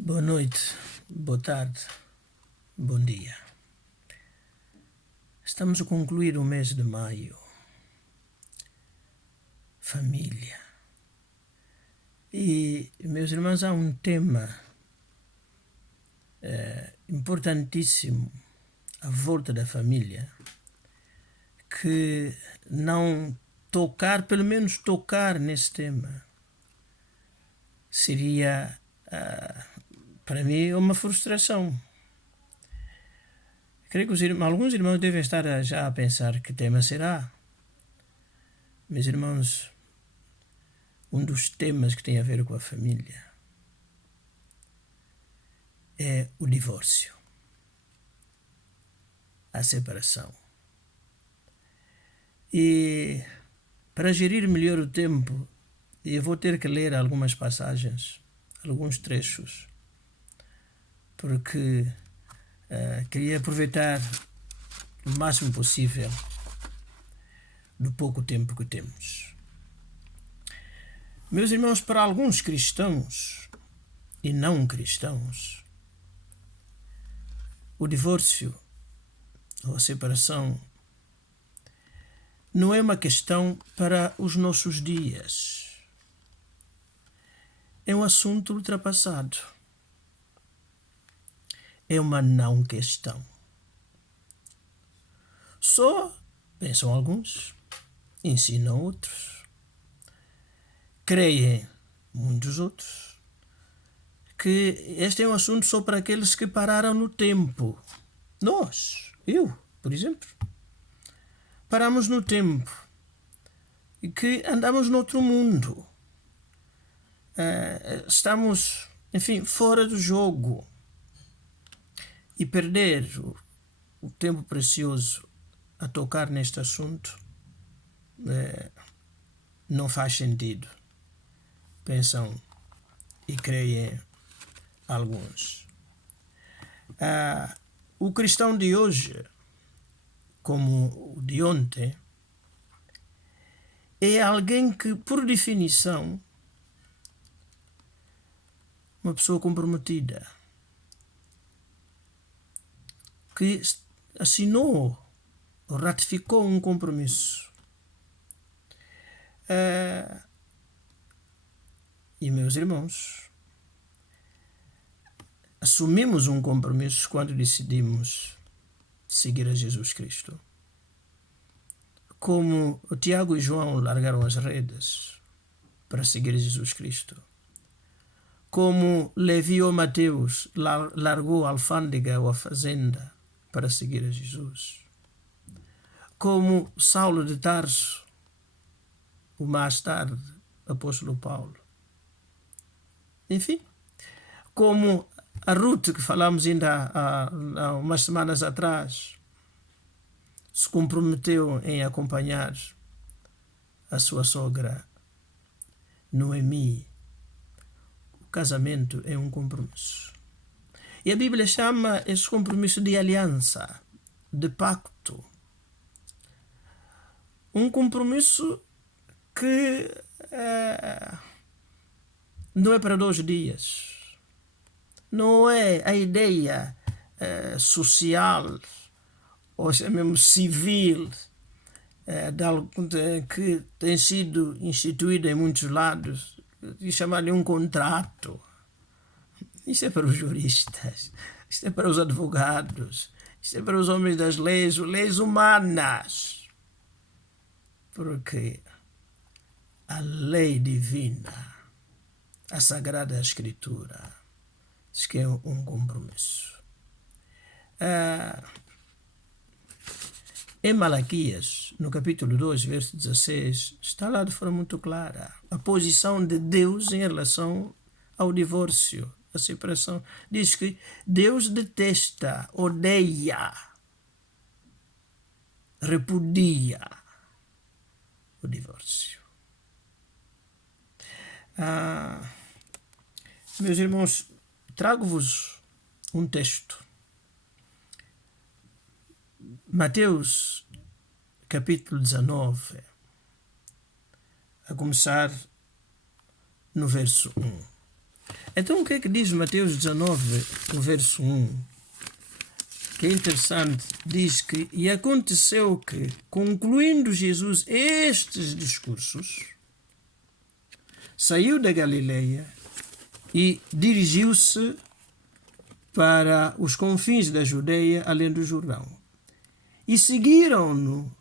Boa noite, boa tarde, bom dia. Estamos a concluir o mês de maio. Família. E, meus irmãos, há um tema importantíssimo à volta da família que não tocar, pelo menos tocar nesse tema, seria, para mim, uma frustração. Creio que alguns irmãos devem estar já a pensar que tema será. Meus irmãos, um dos temas que tem a ver com a família é o divórcio, a separação. E para gerir melhor o tempo, eu vou ter que ler algumas passagens, alguns trechos, porque queria aproveitar o máximo possível do pouco tempo que temos. Meus irmãos, para alguns cristãos e não cristãos, o divórcio ou a separação não é uma questão para os nossos dias. É um assunto ultrapassado. É uma não questão. Só, pensam alguns, ensinam outros, creem muitos outros, que este é um assunto só para aqueles que pararam no tempo. Nós, eu, por exemplo, paramos no tempo e que andamos noutro mundo. Estamos, enfim, fora do jogo. E perder o tempo precioso a tocar neste assunto não faz sentido. Pensam e creem alguns. O cristão de hoje, como o de ontem, é alguém que, por definição, uma pessoa comprometida, que assinou ou ratificou um compromisso. E, meus irmãos, assumimos um compromisso quando decidimos seguir a Jesus Cristo. Como o Tiago e João largaram as redes para seguir Jesus Cristo. Como Levi ou Mateus largou a alfândega ou a fazenda para seguir a Jesus. Como Saulo de Tarso, o mais tarde apóstolo Paulo. Enfim, como a Ruth, que falamos ainda há umas semanas atrás, se comprometeu em acompanhar a sua sogra Noemi. O casamento é um compromisso. E a Bíblia chama esse compromisso de aliança, de pacto. Um compromisso que não é para 2 dias. Não é a ideia social, ou mesmo civil, que tem sido instituída em muitos lados, de chamar-lhe um contrato. Isso é para os juristas, isso é para os advogados, isso é para os homens das leis humanas. Porque a lei divina, a Sagrada Escritura, diz que é um compromisso. Em Malaquias, no capítulo 2, verso 16, está lá de forma muito clara a posição de Deus em relação ao divórcio, a separação. Diz que Deus detesta, odeia, repudia o divórcio. Meus irmãos, trago-vos um texto. Mateus, capítulo 19, a começar no verso 1. Então o que é que diz Mateus 19, o verso 1? Que é interessante, diz que, e aconteceu que, concluindo Jesus estes discursos, saiu da Galileia e dirigiu-se para os confins da Judeia, além do Jordão. E seguiram-no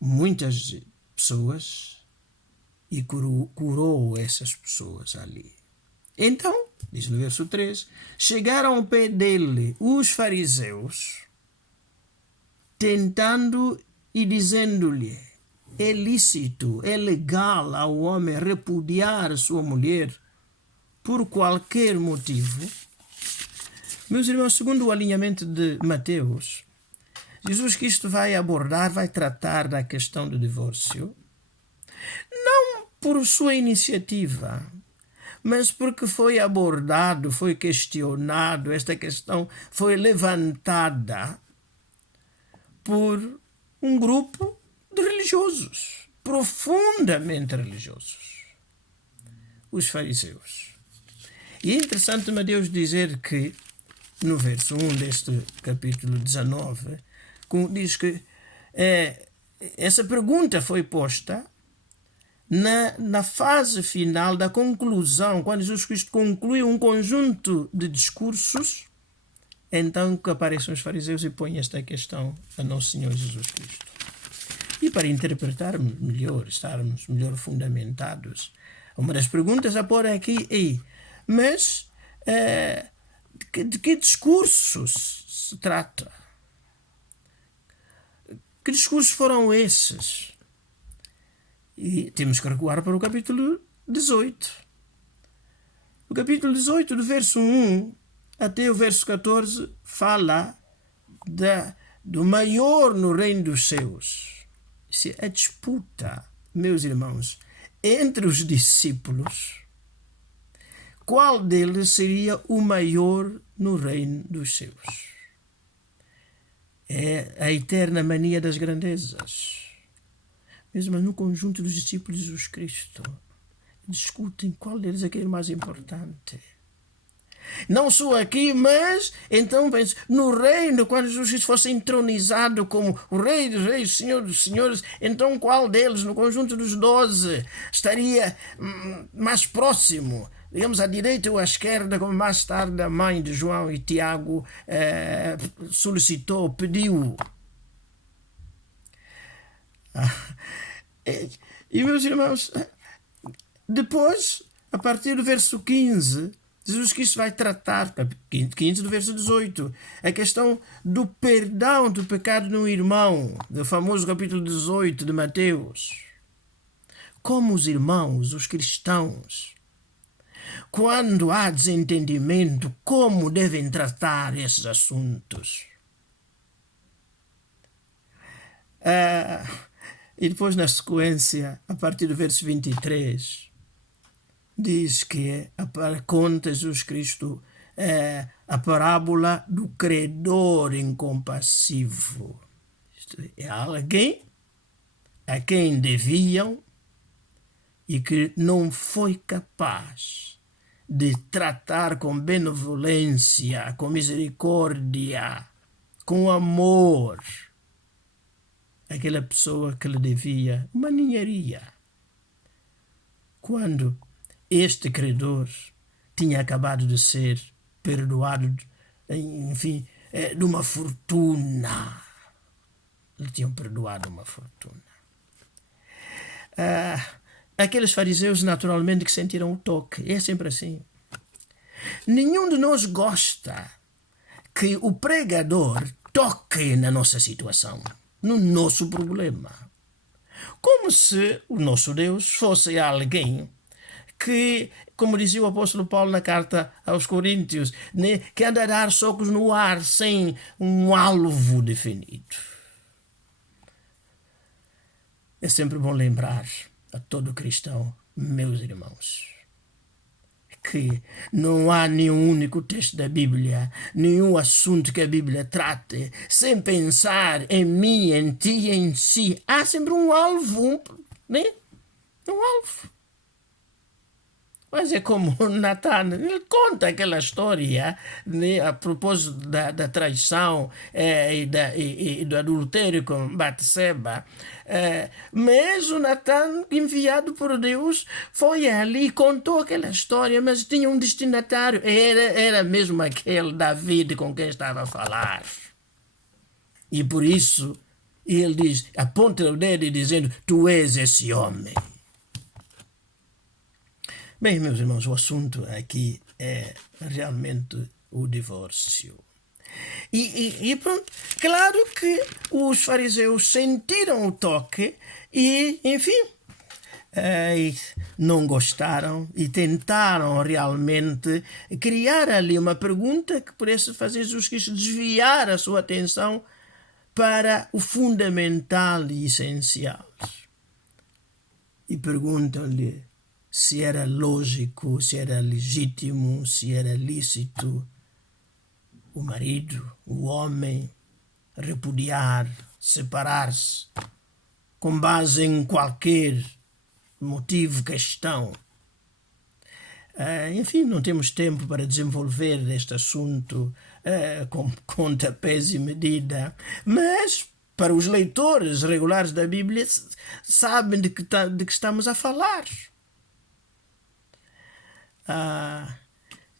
muitas pessoas e curou essas pessoas ali. Então, diz no verso 3, chegaram ao pé dele os fariseus, tentando e dizendo-lhe, é lícito, é legal ao homem repudiar sua mulher por qualquer motivo. Meus irmãos, segundo o alinhamento de Mateus, Jesus Cristo vai tratar da questão do divórcio, não por sua iniciativa, mas porque foi abordado, foi questionado, esta questão foi levantada por um grupo de religiosos, profundamente religiosos, os fariseus. E é interessante Mateus dizer que, no verso 1 deste capítulo 19, diz que essa pergunta foi posta na fase final da conclusão, quando Jesus Cristo conclui um conjunto de discursos, então que aparecem os fariseus e põem esta questão a Nosso Senhor Jesus Cristo. E para interpretarmos melhor, estarmos melhor fundamentados, uma das perguntas a pôr aqui é, mas de que discursos se trata? Que discursos foram esses? E temos que recuar para o capítulo 18. O capítulo 18, do verso 1 até o verso 14, fala do maior no reino dos céus. Isso é a disputa, meus irmãos, entre os discípulos. Qual deles seria o maior no reino dos céus? É a eterna mania das grandezas. Mesmo no conjunto dos discípulos de Jesus Cristo, discutem qual deles é que é mais importante. Não só aqui, mas então no reino, quando Jesus fosse entronizado como o Rei dos Reis, o Senhor dos Senhores, então qual deles, no conjunto dos 12, estaria mais próximo, digamos, à direita ou à esquerda, como mais tarde a mãe de João e Tiago solicitou, pediu. E meus irmãos, depois, a partir do verso 15, Jesus Cristo vai tratar, 15 do verso 18, a questão do perdão do pecado no irmão, do famoso capítulo 18 de Mateus. Como os irmãos, os cristãos, quando há desentendimento, como devem tratar esses assuntos? E depois, na sequência, a partir do verso 23, diz que conta Jesus Cristo a parábola do credor incompassivo. Isto é alguém a quem deviam e que não foi capaz de tratar com benevolência, com misericórdia, com amor, aquela pessoa que lhe devia uma ninharia. Quando este credor tinha acabado de ser perdoado, enfim, de uma fortuna. Lhe tinham perdoado uma fortuna. Aqueles fariseus, naturalmente, que sentiram o toque. É sempre assim. Nenhum de nós gosta que o pregador toque na nossa situação, no nosso problema. Como se o nosso Deus fosse alguém que, como dizia o apóstolo Paulo na carta aos Coríntios, né, que anda a dar socos no ar sem um alvo definido. É sempre bom lembrar a todo cristão, meus irmãos, que não há nenhum único texto da Bíblia, nenhum assunto que a Bíblia trate, sem pensar em mim, em ti e em si. Há sempre um alvo, né? Um alvo. Mas é como Natan, ele conta aquela história, né, a propósito da traição e do adultério com Batseba. Mas o Natan, enviado por Deus, foi ali e contou aquela história, mas tinha um destinatário. Era mesmo aquele David com quem estava a falar. E por isso ele diz, aponta o dedo e dizendo, tu és esse homem. Bem, meus irmãos, o assunto aqui é realmente o divórcio. E pronto, claro que os fariseus sentiram o toque e, enfim, não gostaram e tentaram realmente criar ali uma pergunta que pudesse fazer Jesus Cristo desviar a sua atenção para o fundamental e essencial. E perguntam-lhe se era lógico, se era legítimo, se era lícito o marido, o homem, repudiar, separar-se, com base em qualquer motivo, questão. Enfim, não temos tempo para desenvolver este assunto com conta, peso e medida, mas para os leitores regulares da Bíblia sabem de que estamos a falar.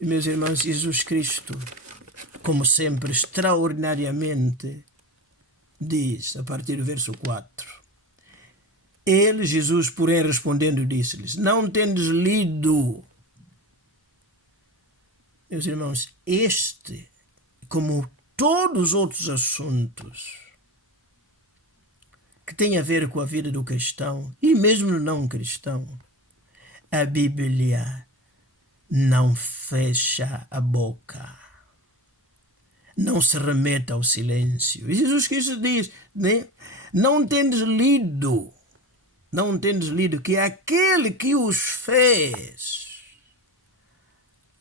Meus irmãos, Jesus Cristo, como sempre, extraordinariamente, diz, a partir do verso 4, ele, Jesus, porém, respondendo, disse-lhes, não tendes lido. Meus irmãos, este, como todos os outros assuntos que têm a ver com a vida do cristão, e mesmo no não cristão, a Bíblia não fecha a boca, não se remete ao silêncio. E Jesus Cristo diz, né? Não tendes lido que aquele que os fez.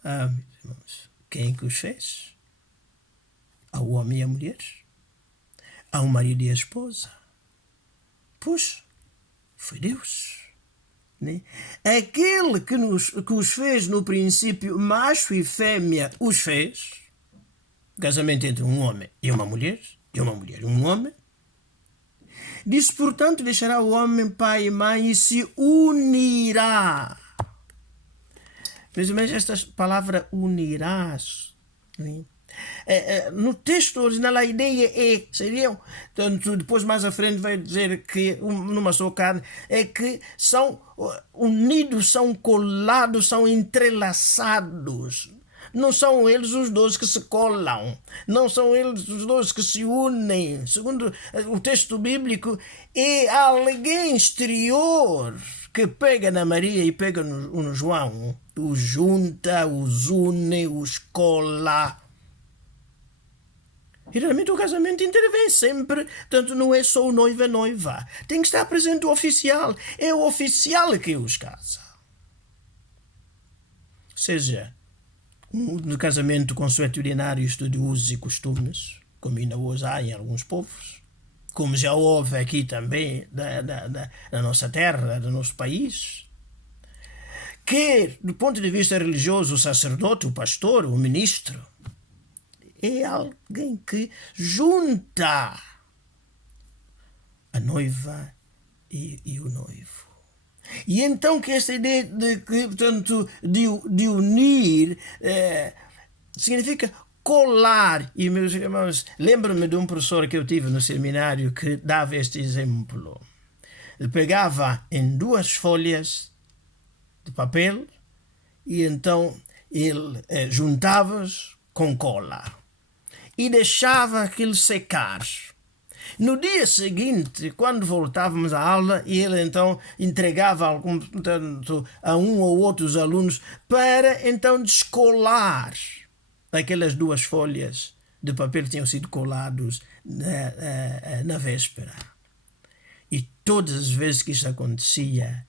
Meus irmãos, quem que os fez? Ao homem e à mulher? Ao marido e à esposa? Pois, foi Deus. Né? Aquele que os fez no princípio, macho e fêmea, os fez. Casamento entre um homem e uma mulher e um homem. Diz, portanto, deixará o homem pai e mãe e se unirá. Mas esta palavra unirás, né? No texto original a ideia seriam, tanto depois mais à frente vai dizer que numa só carne, é que são unidos, são colados, são entrelaçados. Não são eles os dois que se colam, não são eles os dois que se unem. Segundo o texto bíblico, é alguém exterior que pega na Maria e pega no João, os junta, os une, os cola. E realmente o casamento intervém sempre, tanto não é só o noivo e a noiva. Tem que estar presente o oficial, é o oficial que os casa. Ou seja, no casamento consuetudinário de usos e costumes, como ainda hoje há em alguns povos, como já houve aqui também na nossa terra, do nosso país, que, do ponto de vista religioso, o sacerdote, o pastor, o ministro, é alguém que junta a noiva e o noivo. E então que esta ideia de unir significa colar. E, meus irmãos, lembro-me de um professor que eu tive no seminário que dava este exemplo. Ele pegava em 2 folhas de papel e então ele juntava-as com cola e deixava aquilo secar. No dia seguinte, quando voltávamos à aula, ele então entregava a um ou outros alunos para então descolar aquelas 2 folhas de papel que tinham sido colados na véspera. E todas as vezes que isso acontecia,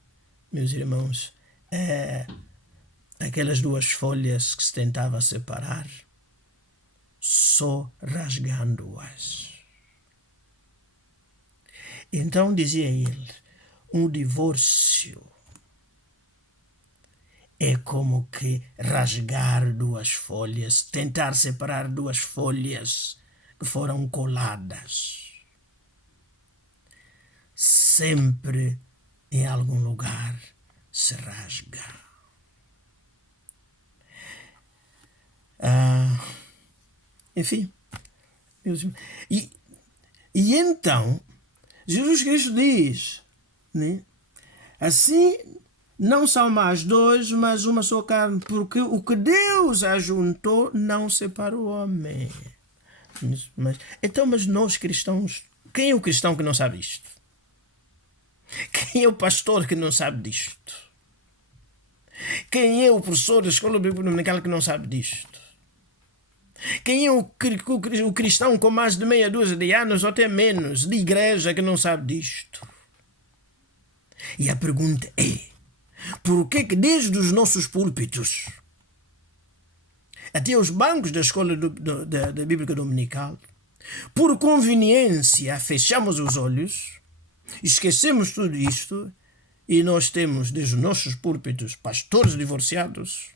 meus irmãos, aquelas 2 folhas que se tentava separar, só rasgando-as. Então dizia ele, um divórcio é como que rasgar duas folhas, tentar separar duas folhas que foram coladas. Sempre em algum lugar se rasga. Enfim, e então Jesus Cristo diz, né? Assim não são mais dois, mas uma só carne, porque o que Deus ajuntou não separa o homem. Mas nós cristãos, quem é o cristão que não sabe isto? Quem é o pastor que não sabe disto? Quem é o professor da escola bíblica dominical que não sabe disto? Quem é o cristão com mais de meia dúzia de anos ou até menos de igreja que não sabe disto? E a pergunta é: por que desde os nossos púlpitos até os bancos da escola da Bíblica Dominical, por conveniência, fechamos os olhos, esquecemos tudo isto e nós temos desde os nossos púlpitos pastores divorciados,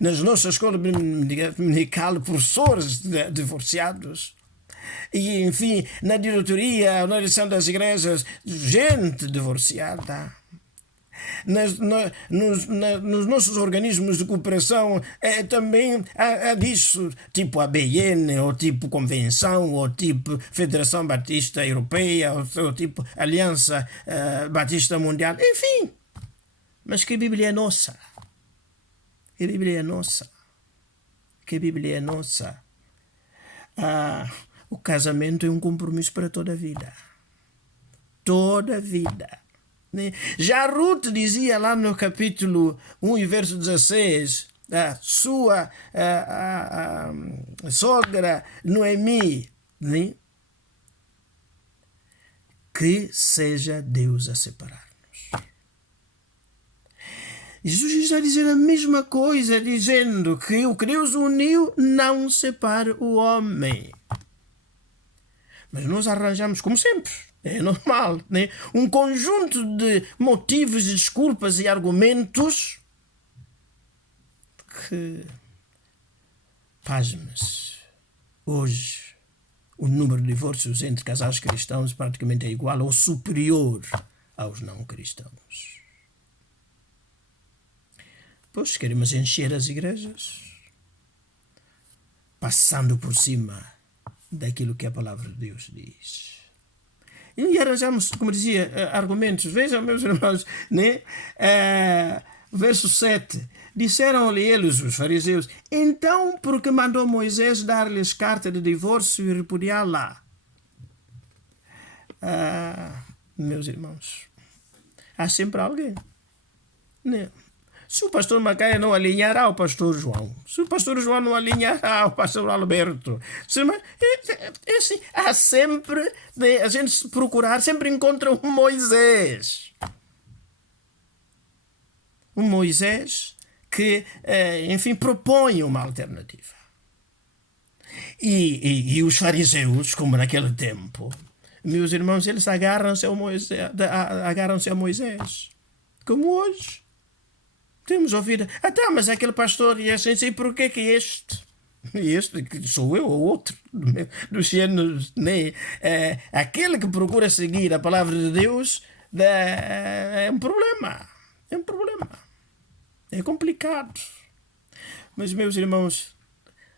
nas nossas escolas dominical professores divorciados, e enfim, na diretoria, na direção das igrejas, gente divorciada. Nos nossos organismos de cooperação também há disso, tipo ABN, ou tipo Convenção, ou tipo Federação Batista Europeia, ou tipo Aliança Batista Mundial, enfim. Mas que Bíblia é nossa? Que Bíblia é nossa? Que Bíblia é nossa? O casamento é um compromisso para toda a vida. Toda a vida. Já Ruth dizia lá no capítulo 1 e verso 16, a sua sogra Noemi, né? Que seja Deus a separar-nos. Jesus está a dizer a mesma coisa, dizendo que o que Deus uniu não separa o homem. Mas nós arranjamos, como sempre, é normal, né? Um conjunto de motivos, desculpas e argumentos que, pasme-se, hoje o número de divórcios entre casais cristãos praticamente é igual ou superior aos não cristãos. Pois queremos encher as igrejas, passando por cima daquilo que a palavra de Deus diz. E arranjamos, como dizia, argumentos. Vejam, meus irmãos, né? Verso 7. Disseram-lhe eles, os fariseus, então por que mandou Moisés dar-lhes carta de divórcio e repudiá-la? Meus irmãos, há sempre alguém, né? Se o pastor Macaia não alinhará o pastor João, se o pastor João não alinhará o pastor Alberto, assim, há sempre, a gente procurar, sempre encontra um Moisés. Um Moisés que, enfim, propõe uma alternativa. E os fariseus, como naquele tempo, meus irmãos, eles agarram-se a Moisés, como hoje. Temos ouvido, mas aquele pastor e assim, sei porquê que este que sou eu ou outro do género, né? Aquele que procura seguir a palavra de Deus é um problema. É um problema. É complicado. Mas, meus irmãos,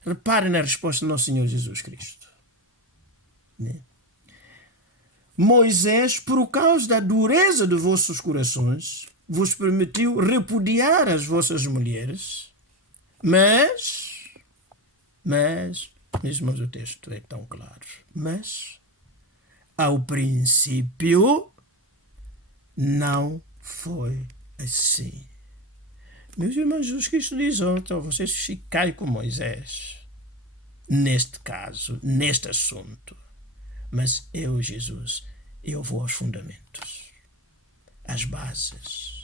reparem na resposta do nosso Senhor Jesus Cristo. Né? Moisés, por causa da dureza de vossos corações, vos permitiu repudiar as vossas mulheres, mas, meus irmãos, o texto é tão claro, mas, ao princípio, não foi assim. Meus irmãos, Jesus Cristo diz, então, vocês ficai com Moisés, neste caso, neste assunto, mas eu, Jesus, eu vou aos fundamentos, às bases,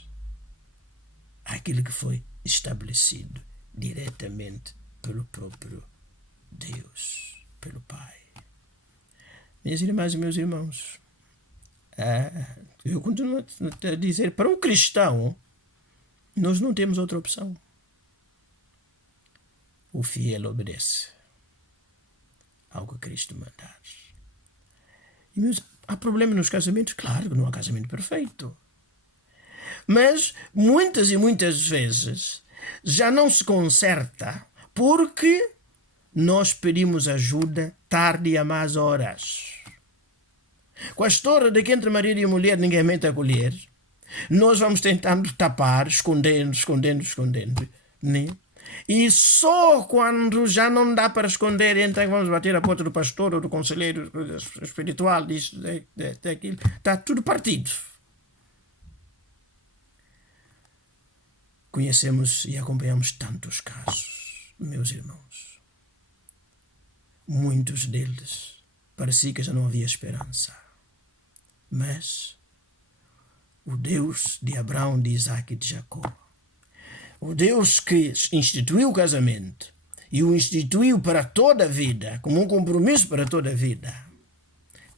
aquilo que foi estabelecido diretamente pelo próprio Deus, pelo Pai. Minhas irmãs e meus irmãos, eu continuo a dizer, para um cristão, Nós não temos outra opção. O fiel obedece ao que Cristo mandar. E, meus, há problema nos casamentos? Claro que não há casamento perfeito. Mas muitas e muitas vezes já não se conserta porque nós pedimos ajuda tarde e a más horas. Com a história de que entre marido e mulher ninguém mete a colher, nós vamos tentando tapar, escondendo, né? E só quando já não dá para esconder, então vamos bater a porta do pastor ou do conselheiro espiritual, disso, daquilo. Está tudo partido. Conhecemos e acompanhamos tantos casos, meus irmãos. Muitos deles parecia que já não havia esperança. Mas o Deus de Abraão, de Isaac e de Jacó, o Deus que instituiu o casamento e o instituiu para toda a vida, como um compromisso para toda a vida,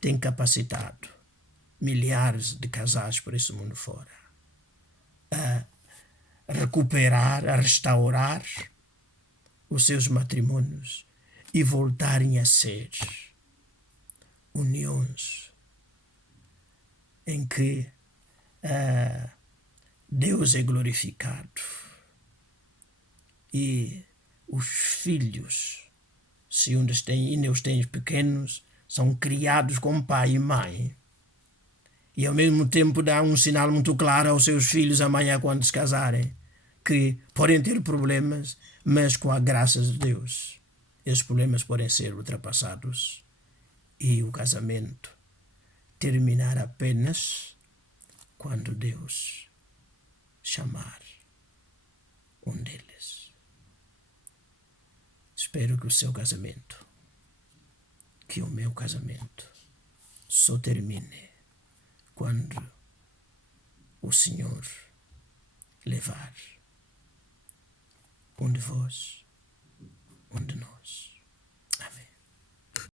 tem capacitado milhares de casais por esse mundo fora a recuperar, a restaurar os seus matrimônios e voltarem a ser uniões em que Deus é glorificado e os filhos, se ainda os têm pequenos, são criados com pai e mãe. E ao mesmo tempo dá um sinal muito claro aos seus filhos amanhã quando se casarem, que podem ter problemas, mas com a graça de Deus esses problemas podem ser ultrapassados e o casamento terminar apenas quando Deus chamar um deles. Espero que o seu casamento, que o meu casamento, só termine quando o Senhor levar um de vós, um de nós.